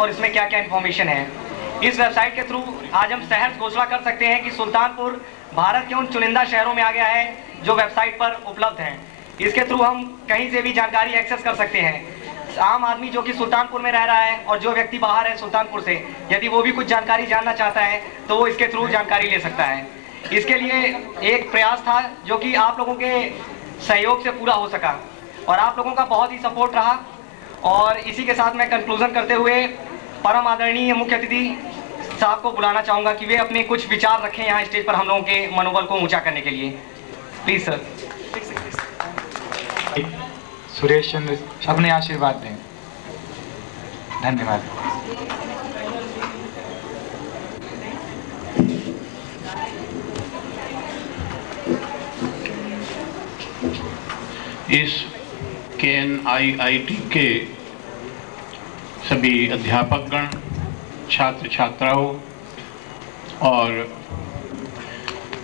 और इसमें क्या क्या इन्फॉर्मेशन है। इस वेबसाइट के थ्रू आज हम सहर्ष घोषणा कर सकते हैं कि सुल्तानपुर भारत के उन चुनिंदा शहरों में आ गया है जो वेबसाइट पर उपलब्ध हैं। इसके थ्रू हम कहीं से भी जानकारी एक्सेस कर सकते हैं। आम आदमी जो कि सुल्तानपुर में रह रहा है और जो व्यक्ति बाहर है सुल्तानपुर से, यदि वो भी कुछ जानकारी जानना चाहता है तो वो इसके थ्रू जानकारी ले सकता है। इसके लिए एक प्रयास था जो कि आप लोगों के सहयोग से पूरा हो सका और आप लोगों का बहुत ही सपोर्ट रहा। और इसी के साथ मैं कंक्लूजन करते हुए परम आदरणीय मुख्य अतिथि साहब को बुलाना चाहूँगा कि वे अपने कुछ विचार रखें यहाँ स्टेज पर हम लोगों के मनोबल को ऊँचा करने के लिए। Please sir. सुरेश चंद्र अपने आशीर्वाद दें। धन्यवाद। इस KNIIT के सभी अध्यापकगण, छात्र छात्राओं और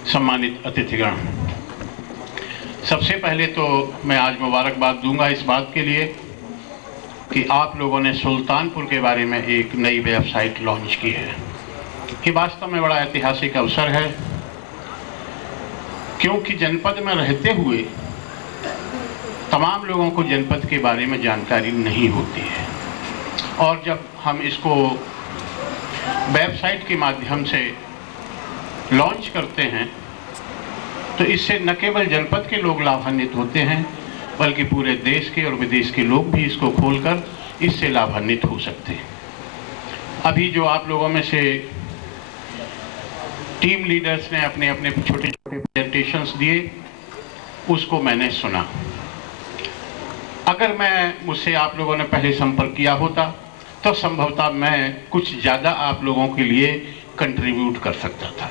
सम्मानित अतिथिगण, सबसे पहले तो मैं आज मुबारकबाद दूंगा इस बात के लिए कि आप लोगों ने सुल्तानपुर के बारे में एक नई वेबसाइट लॉन्च की है। ये वास्तव में बड़ा ऐतिहासिक अवसर है, क्योंकि जनपद में रहते हुए तमाम लोगों को जनपद के बारे में जानकारी नहीं होती है, और जब हम इसको वेबसाइट के माध्यम से लॉन्च करते हैं तो इससे न केवल जनपद के लोग लाभान्वित होते हैं बल्कि पूरे देश के और विदेश के लोग भी इसको खोलकर इससे लाभान्वित हो सकते हैं। अभी जो आप लोगों में से टीम लीडर्स ने अपने अपने छोटे छोटे प्रेजेंटेशंस दिए, उसको मैंने सुना। अगर मुझसे आप लोगों ने पहले संपर्क किया होता तो संभवतः मैं कुछ ज़्यादा आप लोगों के लिए कंट्रीब्यूट कर सकता था।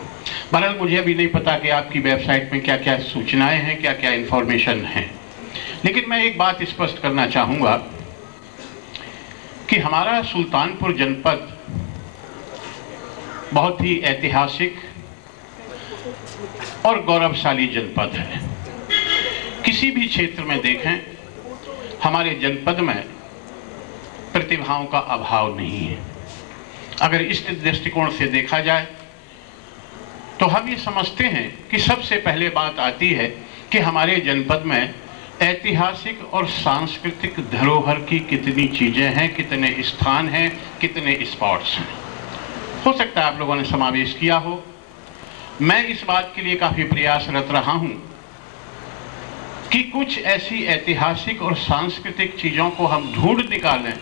बहरहाल मुझे अभी नहीं पता कि आपकी वेबसाइट में क्या क्या सूचनाएं हैं, क्या क्या इन्फॉर्मेशन है, लेकिन मैं एक बात स्पष्ट करना चाहूँगा कि हमारा सुल्तानपुर जनपद बहुत ही ऐतिहासिक और गौरवशाली जनपद है। किसी भी क्षेत्र में देखें, हमारे जनपद में प्रतिभाओं का अभाव नहीं है। अगर इस दृष्टिकोण से देखा जाए तो हम ये समझते हैं कि सबसे पहले बात आती है कि हमारे जनपद में ऐतिहासिक और सांस्कृतिक धरोहर की कितनी चीज़ें हैं, कितने स्थान हैं, कितने स्पॉट्स हैं। हो सकता है आप लोगों ने समावेश किया हो। मैं इस बात के लिए काफ़ी प्रयासरत रहा हूँ कि कुछ ऐसी ऐतिहासिक और सांस्कृतिक चीज़ों को हम ढूंढ निकालें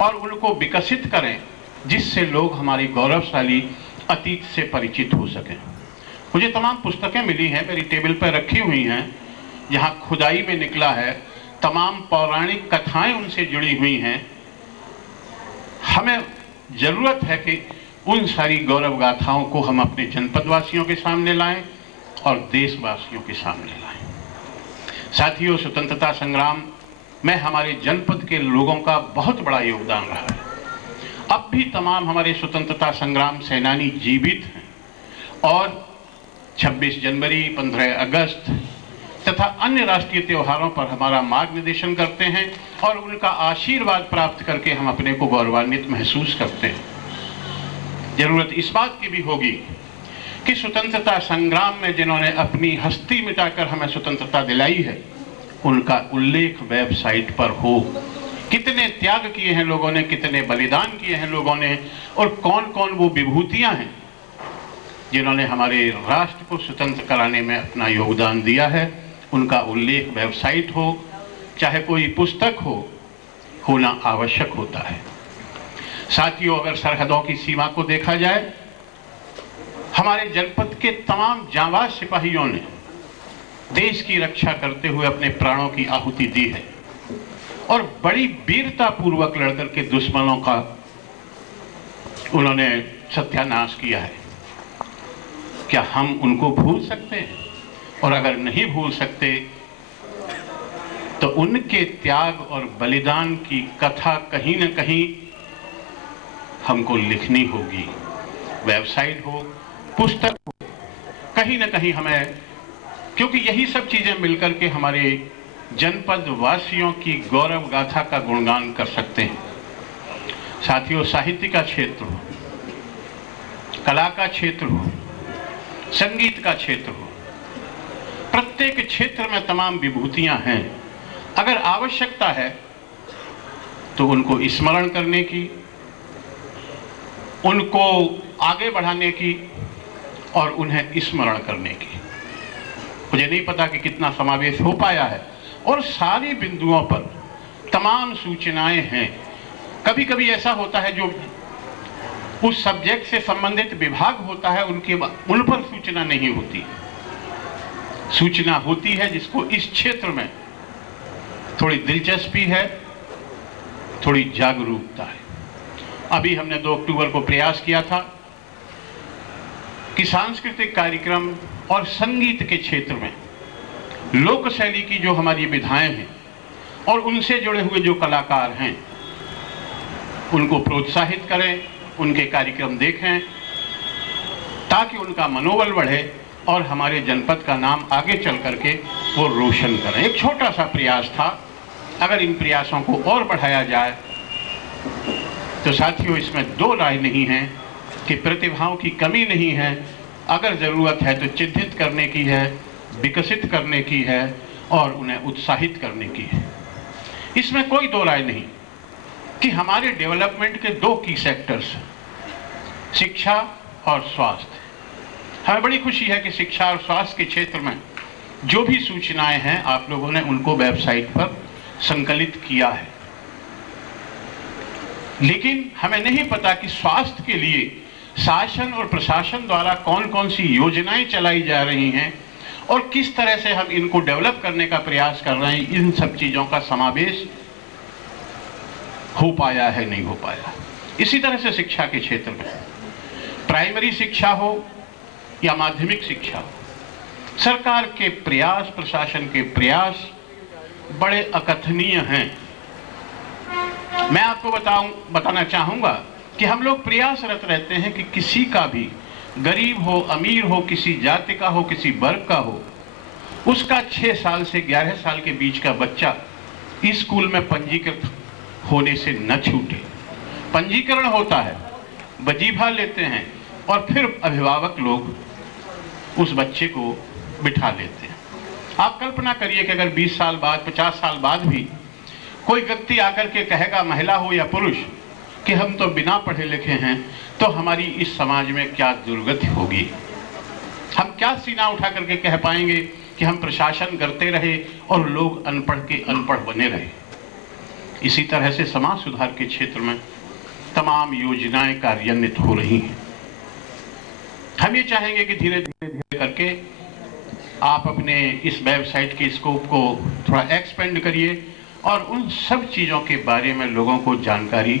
और उनको विकसित करें जिससे लोग हमारी गौरवशाली अतीत से परिचित हो सकें। मुझे तमाम पुस्तकें मिली हैं, मेरी टेबल पर रखी हुई हैं, जहाँ खुदाई में निकला है, तमाम पौराणिक कथाएं उनसे जुड़ी हुई हैं। हमें ज़रूरत है कि उन सारी गौरव गाथाओं को हम अपने जनपदवासियों के सामने लाएं और देशवासियों के सामने लाएं। साथियों, स्वतंत्रता संग्राम में हमारे जनपद के लोगों का बहुत बड़ा योगदान रहा है। अब भी तमाम हमारे स्वतंत्रता संग्राम सेनानी जीवित हैं और 26 जनवरी, 15 अगस्त तथा अन्य राष्ट्रीय त्योहारों पर हमारा मार्गदर्शन करते हैं और उनका आशीर्वाद प्राप्त करके हम अपने को गौरवान्वित महसूस करते हैं। जरूरत इस बात की भी होगी कि स्वतंत्रता संग्राम में जिन्होंने अपनी हस्ती मिटाकर हमें स्वतंत्रता दिलाई है, उनका उल्लेख वेबसाइट पर हो। कितने त्याग किए हैं लोगों ने, कितने बलिदान किए हैं लोगों ने, और कौन कौन वो विभूतियां हैं जिन्होंने हमारे राष्ट्र को स्वतंत्र कराने में अपना योगदान दिया है, उनका उल्लेख वेबसाइट हो, चाहे कोई पुस्तक हो, होना आवश्यक होता है। साथियों, अगर सरहदों की सीमा को देखा जाए, हमारे जनपद के तमाम जांबाज सिपाहियों ने देश की रक्षा करते हुए अपने प्राणों की आहुति दी है और बड़ी वीरता पूर्वक लड़कर के दुश्मनों का उन्होंने सत्यानाश किया है। क्या हम उनको भूल सकते हैं? और अगर नहीं भूल सकते तो उनके त्याग और बलिदान की कथा कहीं न कहीं हमको लिखनी होगी। वेबसाइट हो, पुस्तक हो, कहीं न कहीं हमें, क्योंकि यही सब चीजें मिलकर के हमारे जनपद वासियों की गौरव गाथा का गुणगान कर सकते हैं। साथियों, साहित्य का क्षेत्र हो, कला का क्षेत्र हो, संगीत का क्षेत्र हो, प्रत्येक क्षेत्र में तमाम विभूतियां हैं। अगर आवश्यकता है तो उनको स्मरण करने की, उनको आगे बढ़ाने की और उन्हें स्मरण करने की। मुझे नहीं पता कि कितना समावेश हो पाया है और सारी बिंदुओं पर तमाम सूचनाएं हैं। कभी कभी ऐसा होता है जो उस सब्जेक्ट से संबंधित विभाग होता है उन पर सूचना नहीं होती। सूचना होती है जिसको इस क्षेत्र में थोड़ी दिलचस्पी है, थोड़ी जागरूकता है। अभी हमने 2 अक्टूबर को प्रयास किया था कि सांस्कृतिक कार्यक्रम और संगीत के क्षेत्र में लोक शैली की जो हमारी विधाएं हैं और उनसे जुड़े हुए जो कलाकार हैं उनको प्रोत्साहित करें, उनके कार्यक्रम देखें ताकि उनका मनोबल बढ़े और हमारे जनपद का नाम आगे चल करके वो रोशन करें। एक छोटा सा प्रयास था। अगर इन प्रयासों को और बढ़ाया जाए तो साथियों, इसमें 2 राय नहीं है कि प्रतिभाओं की कमी नहीं है। अगर ज़रूरत है तो चिन्हित करने की है, विकसित करने की है और उन्हें उत्साहित करने की है। इसमें कोई 2 राय नहीं कि हमारे डेवलपमेंट के 2 की सेक्टर्स, शिक्षा और स्वास्थ्य। हमें बड़ी खुशी है कि शिक्षा और स्वास्थ्य के क्षेत्र में जो भी सूचनाएं हैं आप लोगों ने उनको वेबसाइट पर संकलित किया है, लेकिन हमें नहीं पता कि स्वास्थ्य के लिए शासन और प्रशासन द्वारा कौन कौन सी योजनाएं चलाई जा रही हैं और किस तरह से हम इनको डेवलप करने का प्रयास कर रहे हैं। इन सब चीजों का समावेश हो पाया है, नहीं हो पाया। इसी तरह से शिक्षा के क्षेत्र में प्राइमरी शिक्षा हो या माध्यमिक शिक्षा हो, सरकार के प्रयास, प्रशासन के प्रयास बड़े अकथनीय हैं। मैं आपको बताना चाहूंगा कि हम लोग प्रयासरत रहते हैं कि किसी का भी, गरीब हो, अमीर हो, किसी जाति का हो, किसी वर्ग का हो, उसका 6 साल से 11 साल के बीच का बच्चा इस स्कूल में पंजीकृत होने से न छूटे। पंजीकरण होता है, वजीफा लेते हैं और फिर अभिभावक लोग उस बच्चे को बिठा लेते हैं। आप कल्पना करिए कि अगर 20 साल बाद, 50 साल बाद भी कोई व्यक्ति आकर के कहेगा, महिला हो या पुरुष, कि हम तो बिना पढ़े लिखे हैं, तो हमारी इस समाज में क्या दुर्गति होगी। हम क्या सीना उठा करके कह पाएंगे कि हम प्रशासन करते रहे और लोग अनपढ़ के अनपढ़ बने रहे। इसी तरह से समाज सुधार के क्षेत्र में तमाम योजनाएं कार्यान्वित हो रही हैं। हम ये चाहेंगे कि धीरे धीरे करके आप अपने इस वेबसाइट के स्कोप को थोड़ा एक्सपेंड करिए और उन सब चीज़ों के बारे में लोगों को जानकारी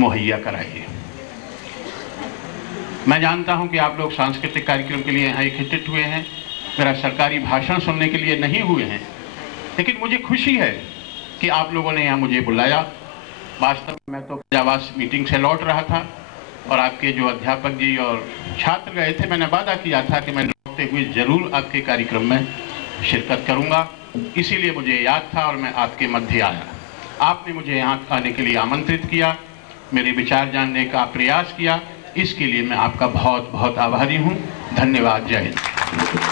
मुहैया कराइए। मैं जानता हूं कि आप लोग सांस्कृतिक कार्यक्रम के लिए यहाँ एकत्रित हुए हैं, मेरा सरकारी भाषण सुनने के लिए नहीं हुए हैं, लेकिन मुझे खुशी है कि आप लोगों ने यहाँ मुझे बुलाया। वास्तव में मैं तो आवास मीटिंग से लौट रहा था और आपके जो अध्यापक जी और छात्र गए थे, मैंने वादा किया था कि मैं लौटते हुए जरूर आपके कार्यक्रम में शिरकत करूंगा। इसीलिए मुझे याद था और मैं आपके मध्य आया। आपने मुझे यहाँ आने के लिए आमंत्रित किया, मेरे विचार जानने का प्रयास किया, इसके लिए मैं आपका बहुत बहुत आभारी हूँ। धन्यवाद। जय हिंद।